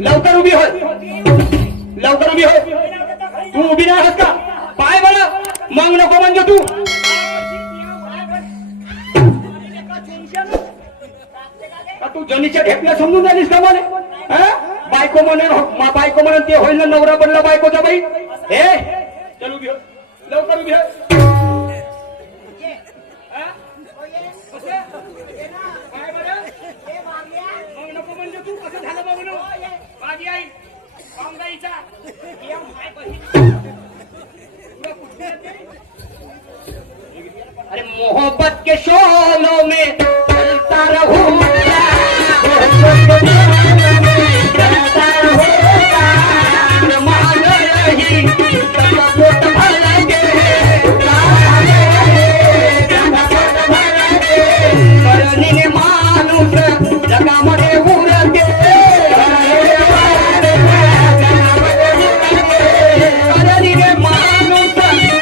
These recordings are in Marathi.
लवकर उभी हो, लवकर उभी हो. तू उभी नाही आहात का? पाय बरं, मग नको म्हणजे तू. तू जनीच्या ढेपल्या समजून झालीस का म्हणे? बायको म्हणे, बायको म्हणे ते होईल ना नवरा बनला बायकोचा बाई. हे चल उभी हो, लवकर उभी हो. नको म्हणजे तू कसं झालं बघू माझी आई गाईचा. अरे मोहब्बत के शोलों में चलता रहूंगा, चलता रहूंगा, मान रही पोट भरेंगे, करणी माणूस जगामध्ये उरते, करणी माणूस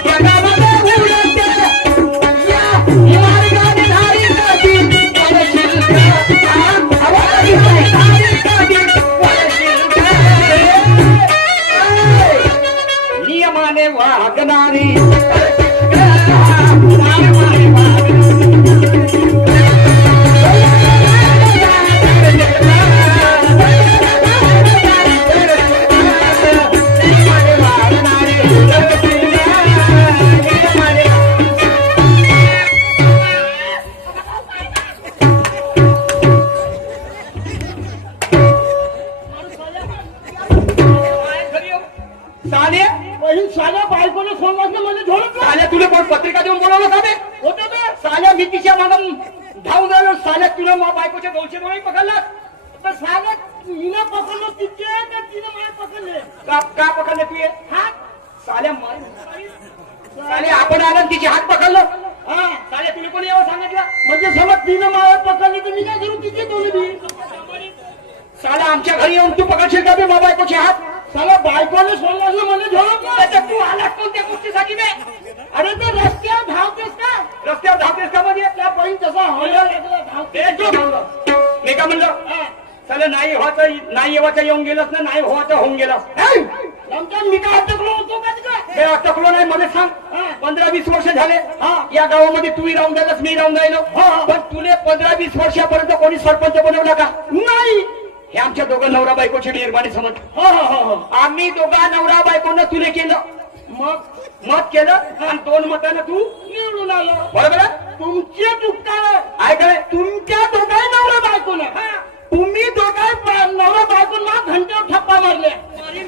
जगामध्ये उरते. नियमाने वागणारी साल्या बायकोने फोन वाजला म्हणजे झोडत साल्या तुला कोण पत्रिका देऊन बोलावलं का? होतं ते साल्या मी तिच्या मागं धावून राहिलो. साल्या तुला मा बायकोच्या दोनशे डोळे पकडला तर साल्या हिनं पकडलो तिचे का तिने मला पकडले? का पकडले तू? हात साल्या साल्या आपण आला तिचे हात पकडलो. हा साल्या तुला कोणी एवढं सांगितलं? म्हणजे समज तिनं मला पकडली तर मी काय करू? तिचे दोन्ही साला आमच्या घरी येऊन तू पकडशील का बे मा बायकोचे हात? साला बायकोने सोडलं म्हणजे झोडत तू आलास कोणत्या गोष्टीसाठी बे? अरे ते रस्त्यावर धावतेस का? रस्त्यावर धावतेस का म्हणजे त्या बहीण तसा मी का म्हणलं साला नाही व्हायचं नाही येवाचं येऊन गेलंस ना, नाही व्हायचं होऊन गेलास. मी काय अटकलो होतो का? अटकलो नाही मला सांग. 15-20 वर्ष झाले या गावामध्ये तुम्ही राहून जायलास, मी राहून राहिलो. पण तुले 15-20 वर्षापर्यंत कोणी सरपंच बनवला का? नाही. हे आमच्या दोघं नवरा बायकोची निर्माणी समज. आम्ही दोघा नवरा बायकोनं तुले केलं, मग मत केलं आणि 2 मतानं तू निवडून आलो. बरोबर. तुमची चुका ऐकलं. तुमच्या दोघा नवरा बायकोनं तुम्ही दोघा नवरा बायकोंना घंट्यावर ठप्पा मारले.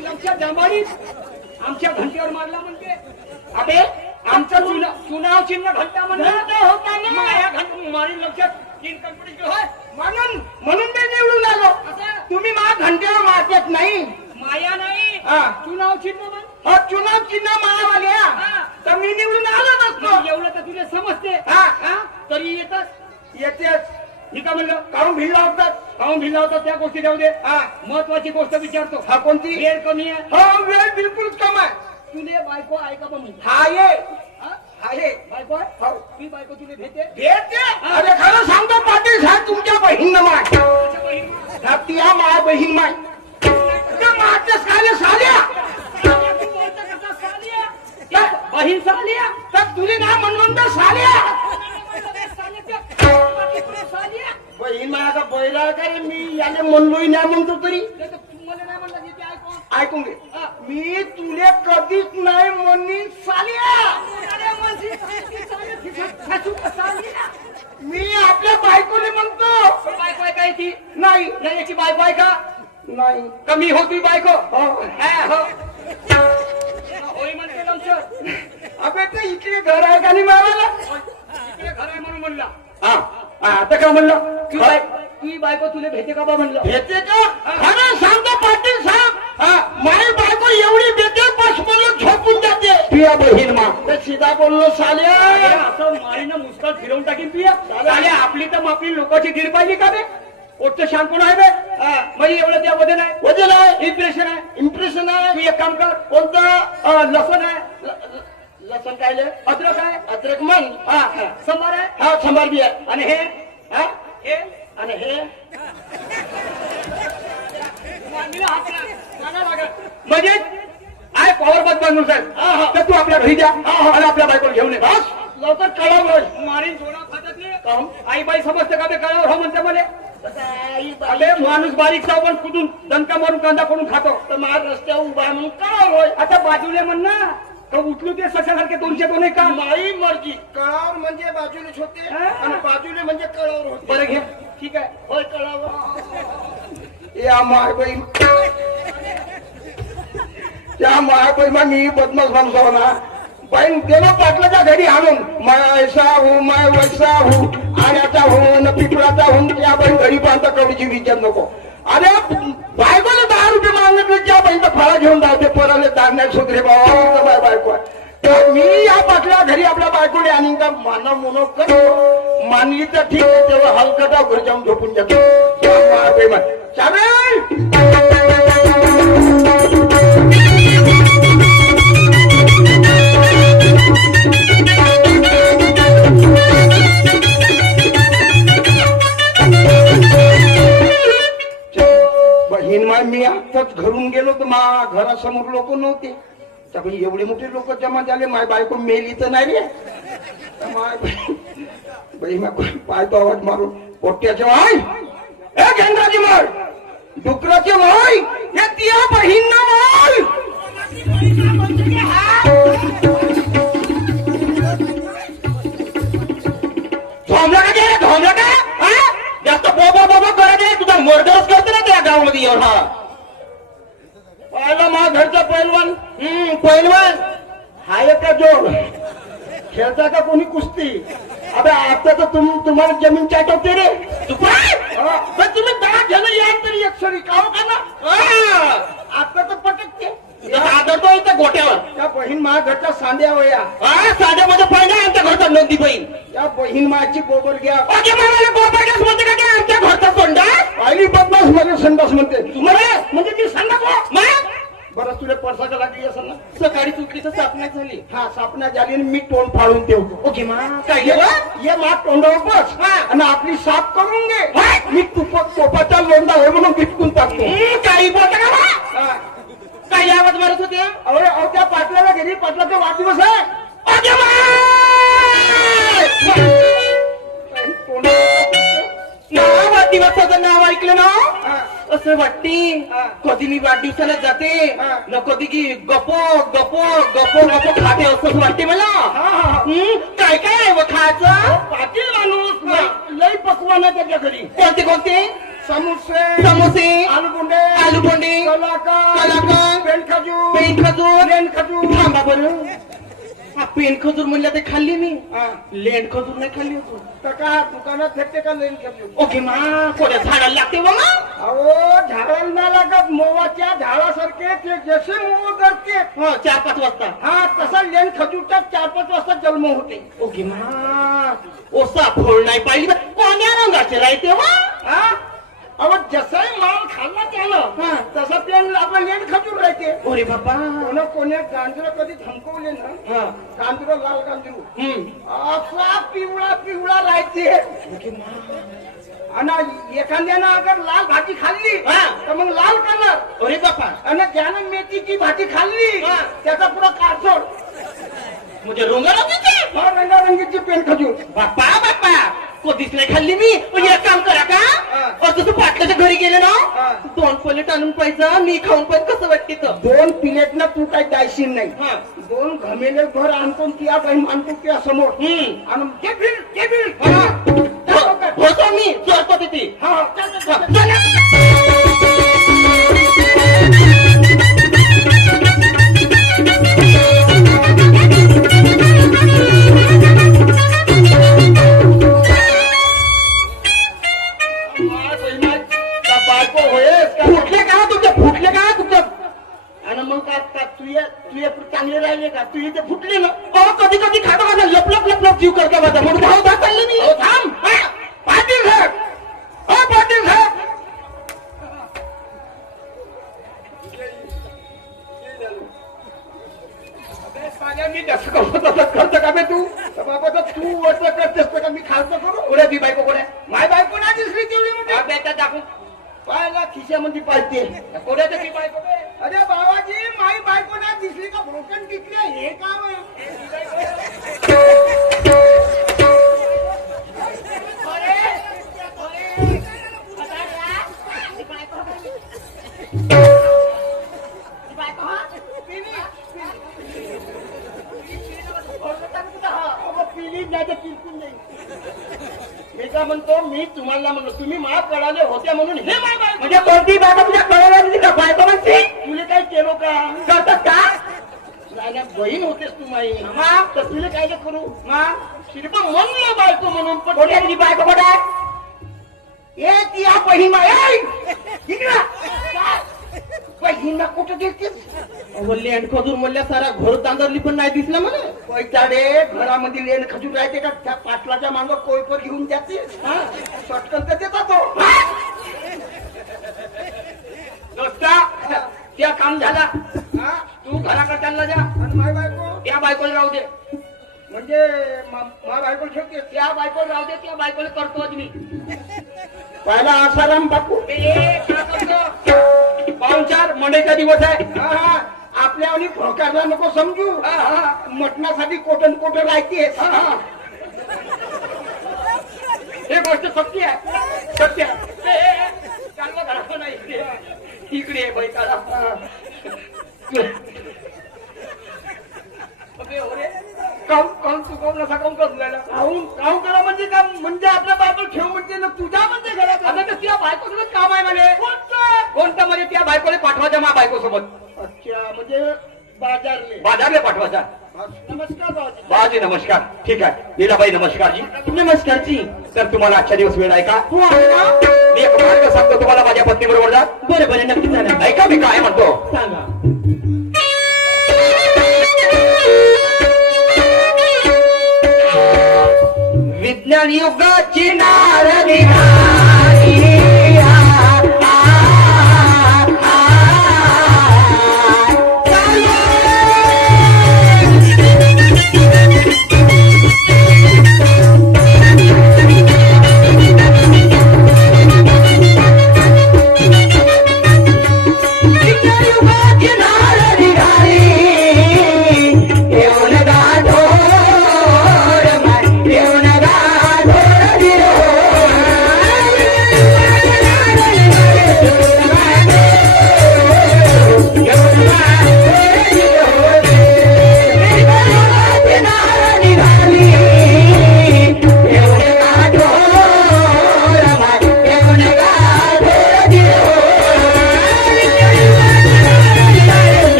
लक्षात जमाडी आमच्या घंट्यावर मारला म्हणते. अबे आमचं चुनाव चिन्ह घंटा म्हणलं होता ना. मारी लक्षात म्हणून मी निवडून आलो. तुम्ही मला घंट्यावर मारतात नाही. माया नाही चुनाव चिन्ह. चुनाव चिन्ह मायावाल्या तर मी निवडून आलो नसतो. एवढं तर तुला समजते तरी येतेच. मी का म्हणलं काहून भिल्ला होतात, काहून भिल्ला होतात त्या गोष्टी जाऊ दे. महत्वाची गोष्ट विचारतो. हा कोणती? वेळ कमी आहे. वेळ बिलकुल कम आहे. तुले बायको आहे का? हा ये आहे बायको. मी बायको तुला भेटे अरे खरं सांगतो पाटील साहेब तुमच्या बहीण माय ती माय बहीण माय मारतेस काय साल्या बहीण साल्या तर तुला ना म्हणून तर साल्या बहीण माया का बैला का रे? मी याने म्हणलोही नाही म्हणतो तरी ऐकून घे. मी तुले कधीच नाही म्हणीन साल्या. मी आपल्या बायकोने म्हणतो. बायको आहे काय ती? नाही याची बायको आहे का? नाही. कमी होती बायको. होई म्हणते लमचं. अबे ते इकडे घर आहे का नाही मावाला? इकडे घर आहे म्हणून म्हणला. आता का म्हणलं तुझी बायको तुला भेटे का बा म्हणलं? भेटे का? खरं सांगतो पाटील साहेब माझी बायको एवढी भेटे बस मला झोपून जाते. तुझ्या बहीण मा सीधा बोललो साल्या. असं मारीनं मुस्कान फिरवून टाकीन तुझ्या साल्या. आपली तर आपली लोकांची गिर पाहिजे का बे? ओटचं शान कोण आहे बे? म्हणजे एवढं त्या वजन आहे. वजन आहे. इम्प्रेशन आहे. इम्प्रेशन आहे. तू एक काम कर. कोणतं? लसण आहे. लसण काय? अद्रक आहे. अद्रक मग संभार आहे. संभार बी आहे. आणि हे आणि हे म्हणजे आय पॉवर बद माणूस आहे तर तू आपल्या घरी द्या आणि आपल्या बायकोला घेऊन ये बस लवकर कळावर मारीन सोडा खातात नाही आई बाई समजते का ते कळावर हो म्हणते मला अरे माणूस बारीकचा पण कुठून दणका मारून कांदा करून खातो तर मार रस्त्यावर उभा म्हणून कळावर होय आता बाजूले म्हण ना तर उचलू ते सशासारखे 202 का माई मर्जी कळावर म्हणजे बाजूलेच होते आणि बाजूले म्हणजे कळावर होते बरं घे ठीक आहे होय कळावर या माय बाई त्या माय बाई मग मी बदमाश माणूस हो ना बाई गेलो पाटलाच्या घरी आणून मैं ऐसा हूँ मैं वैसा हूँ आण्याचा हूँ न पिपळाचा हूँ त्या बाई घरी पाहता कवडीची विचार नको अरे बायकोला 10 रुपये मागितले त्या बाईचा फळा घेऊन जाते पोराले दारण्यात सुधरे बाबा बायको तर मी या पाटल्या घरी आपल्या बायकोने आणि का मानव मोनो करतो मानली तर ठीक आहे तेव्हा हलकटा घरी जाऊन झोपून जातो चालेल हिनमाय मी आताच घरून गेलो तर मा घरासमोर लोक नव्हते त्यामुळे एवढे मोठे लोक जमा झाले माय बायको मेली तर नाही रे माय बाई पायतो आवाज मारून पोट्याचे माय ए गेंद्राची माय डुकराचे माय या तिया बहीण माय झोमला का गे झोमला का जास्त बोबा बोबा करत आहे तुझा मर्डरच करते ना त्या गावामध्ये एवढा पाहिला मा घरचा पैलवान पैलवान हा एक का जोड खेळता का कोणी कुस्ती अबे आता तर तुम्हाला जमीन चाटवते रे तुम्ही दहा जण या तरी एक सरी काव का ना आता तर पटकते आदरतो इथं गोट्यावर त्या बहीण मा घरच्या सांड्या वया सांड्यामध्ये पहिला आमच्या घरचा नंदी बहीण त्या बहीण माची गोबर घ्या गोबर गॅस म्हणते का आमच्या घरचा सोंडा पहिली बदमाश माझ्या संडास म्हणते तुम्हाला म्हणजे मी संडास बरं तुला परसाच्या लागली असं ना सकाळी तुटली तर सापण्या झाली हा सापण्या झाली आणि मी तोंड फाडून ठेवतो ओके मा काय ये मा तोंडावर बस आणि आपली साफ करून घे मी तुपाचा लोंडा आहे म्हणून गिटकून टाकतो काही बोलता का काही आवाज मारत होते अहो त्या पाटलाला गेली पाटलाचा वाढदिवस आहे वाढदिवसाचं नाव ऐकलं ना असं वाटते कधी मी वाढदिवसाला जाते न कधी की गपो गपो गपो गपो खाते असं वाटते मला काय काय आहे व खायचं पाटील माणूस लई पकवान आहे त्याच्या घरी कोणते कोणते समोसे समोसे आलू बोंडे कलाकंद पेन खजूर थांबा बरं पेन खजूर म्हणलं ते खाल्ली मी लेंड खजूर नाही खाल्ली होतो तर का दुकानात भेटते का लेंड खजूर ओके मा कोण्या झाडाला लागते बघा अहो झाडाला नाही लागत मोवाच्या झाडासारखे ते जसे मोव करते 4-5 वाजता हा तसा लेंड खजूरचा 4-5 वाजता जन्म होते ओके मा ओसा फळ नाही पाहिजे कोण्या रंगाचे राहते वा अहो जसाही माल खाल्ला त्यानं तसा ते आपला लेंड खजूर राहते अरे बाबा कोण्या गांजर कधी धमकवले ना गांजर लाल गांजरू असा पिवळा पिवळा राहते आणि एखाद्यानं अगर लाल भाजी खाल्ली तर मग लाल कलर अरे बापा आणि ज्यानं मेथीची भाजी खाल्ली त्याचा पुरा काळसोड म्हणजे रंगारंगीची पेन खजूर बापा बापा कधीच नाही खाल्ली मी पण एक काम करा का असं तू पाटलाच्या घरी गेले ना 2 प्लेट आणून पाहिजे मी खाऊन पण कसं वाटते तर 2 प्लेट ना तू काही जायशील नाही 2 घमेले घर आणतो त्या बाई आणतो त्या समोर होतो मी चोरतो तिथे चांगले राहिले का तू इथे फुटले ना कधी कधी खातो माझा लपलप लपलप जीव करता माझा म्हणून भाऊ दा चालले मी थांब पाटील साहेब पाटील साहेब मी जास्त खर्च का बे तू बाबा तू असं करतेस का मी खालचं करू उड्या बी बायको कोण्या माय बायको ना दिसली तेवढी म्हणजे दाखवू पायाला खिशामध्ये पाळते. कोणाचं ती बायको बे? अरे बाबाजी माई बायको ना दिसली का भोकन दिसली हे काम आहे. पिली नाही तर पिलकुल नाही. मी का म्हणतो मी तुम्हाला म्हणलो तुम्ही माफ कळाले होते म्हणून हे माय बायको. म्हणजे कोणती बायको तुझ्या कळवली का बायको म्हणते तुला काय केलो का करतात का नाही ना, बहीण होतेस तू माई मग तर तुला काय करू मग शिल्प म्हणलं बायको म्हणून पण कोणी तुझी बायको कुठे आहे? एक या बहीण बहीण कुठं देतेस लेंड खजूर म्हणल्या सारा घर तांदरली पण नाही दिसलं मला. पैताडे घरामध्ये लेंड खजूर राहते का त्या पाटलाच्या मागं कोयपर घेऊन जाते शॉर्टकन तर देता तो. दोस्ता त्या काम झाला हा? तू घराकडे चालला जा आणि माय बायको त्या बायकोला राहू दे म्हणजे माय बायको ठेवते त्या बायकोला राहू दे त्या बायकोला करतोच मी पाहिला आसाराम बापू. पाहुणचार मंडईचा दिवस आहे हा, आपल्या आणि भोकारला नको समजू. मटणासाठी कोटन कोटन राहते. हे गोष्ट सत्य आहे सत्य आहे. चालवा घरात नाही इकडे आहे बैठाला काऊन तू काऊन नसा काऊन करून राहिला काहून करा म्हणजे का म्हणजे आपल्या बायको ठेव म्हणजे ना तुझ्या म्हणजे घरात आता तर त्या बायकोसोबत काम आहे म्हणे कोणतं म्हणजे त्या बायकोला पाठवायचं मा बायकोसोबत अच्छा म्हणजे बाजारले बाजारला पाठवायचा नमस्कार बाबाजी. बाजी नमस्कार ठीक आहे लीलाबाई नमस्कार जी नमस्कारजी. तर तुम्हाला आजच्या दिवस वेळ आहे का हो आहे ना? मी एक मार्ग सांगतो तुम्हाला माझ्या पत्नी बरोबर जा बरं बरं नक्की झालं ऐका मी काय म्हणतो सांगा. विज्ञान युगाची नारदी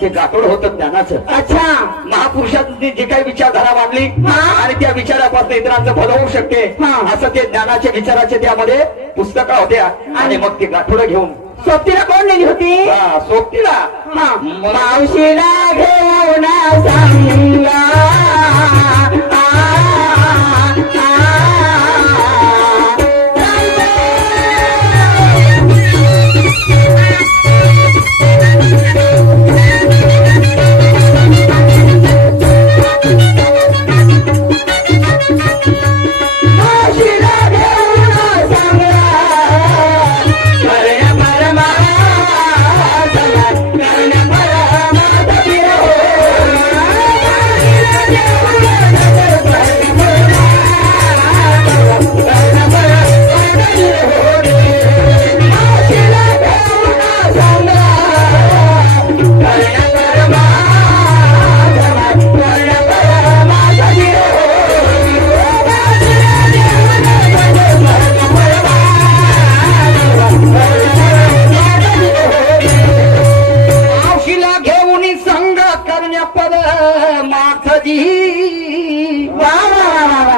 ते गाठोड होतं ज्ञानाचं. अच्छा महापुरुषांनी जे काही विचारधारा मांडली आणि त्या विचारापासून इतरांचं भलं होऊ शकते असं ते ज्ञानाचे विचाराचे त्यामध्ये पुस्तकं होत्या आणि मग ते गाठोड घेऊन सोबतीला कोण नेली होती सोबतीला मावशीला घेऊन सांगा.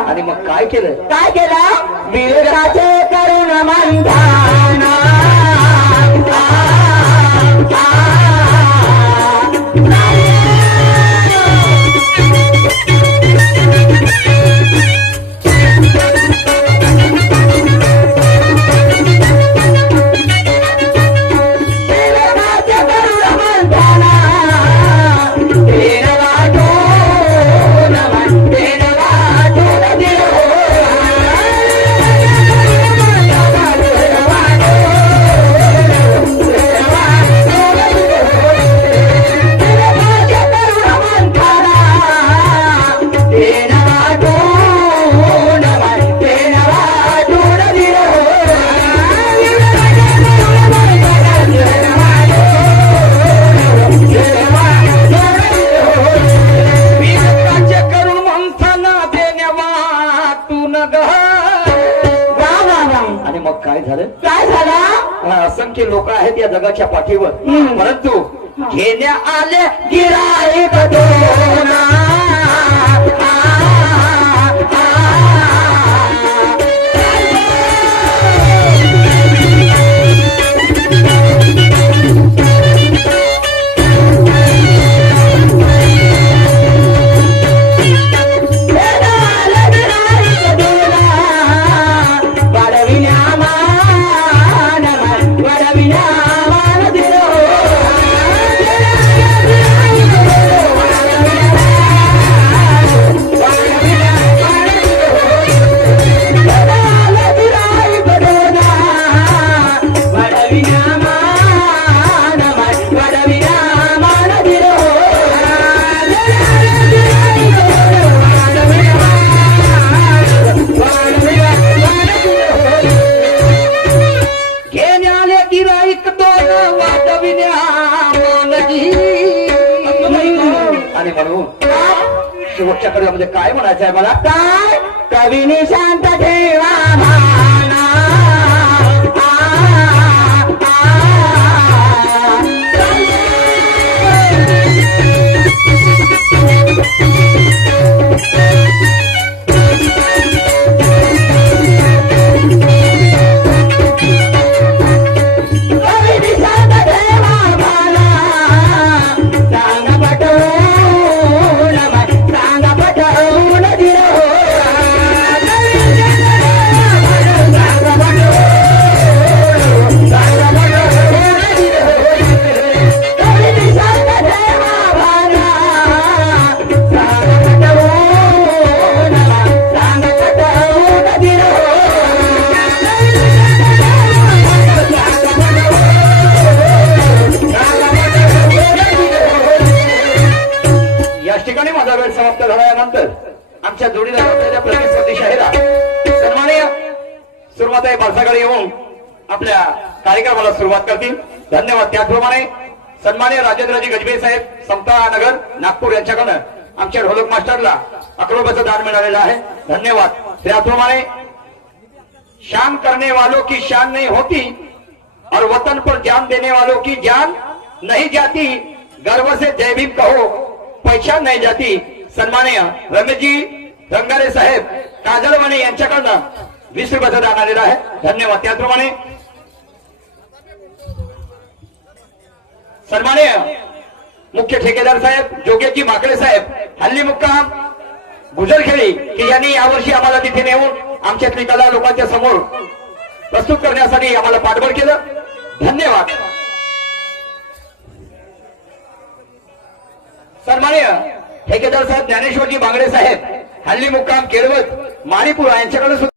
आणि मग काय केलं काय केलं बिरगाचे करुण मंथाना. लोक आहेत या जगाच्या पाठीवर, परंतु घेण्या आले गिराईक दोन. आणि म्हणून शेवटच्या कडव्यामध्ये काय म्हणायचं आहे मला? काय कवीने शांत ठेवा माना. माझा वेळ समाप्त झाल्यानंतर आमच्या जोडीला असलेल्या प्रतिस्पर्धी शाहिरा सन्माननीय सुरुवाताई बाळसाकडे येऊन आपल्या कार्यक्रमाला सुरुवात करतील. धन्यवाद. त्याचप्रमाणे सन्माननीय राजेंद्रजी गजबे साहेब, समता नगर, नागपूर यांच्याकडनं आमच्या ढोलक मास्टरला अकरोबाचं दान मिळालेलं आहे. धन्यवाद. त्याचप्रमाणे शान करने वालों की शान नहीं होती और वतन पर जान देने वालों की जान नहीं जाती. गर्व से जय भीम कहो, पहचान नहीं जाती. सन्माननीय रमेशजी रंगारे साहेब काजळवाणी यांच्याकडनं 20 रुपयाचं दान आलेलं आहे. धन्यवाद. त्याचप्रमाणे सन्माननीय मुख्य ठेकेदार साहेब जोगेजी माकडे साहेब, हल्ली मुक्काम गुजरखेडी, की यांनी यावर्षी आम्हाला तिथे नेऊन आमच्यातली कला लोकांच्या समोर प्रस्तुत करण्यासाठी आम्हाला पाठबळ केलं. धन्यवाद. सन्माननीय ठेकेदार साहेब ज्ञानेश्वरजी बांगडे साहेब, हल्ली मुक्काम केळवत मारीपूर यांच्याकडे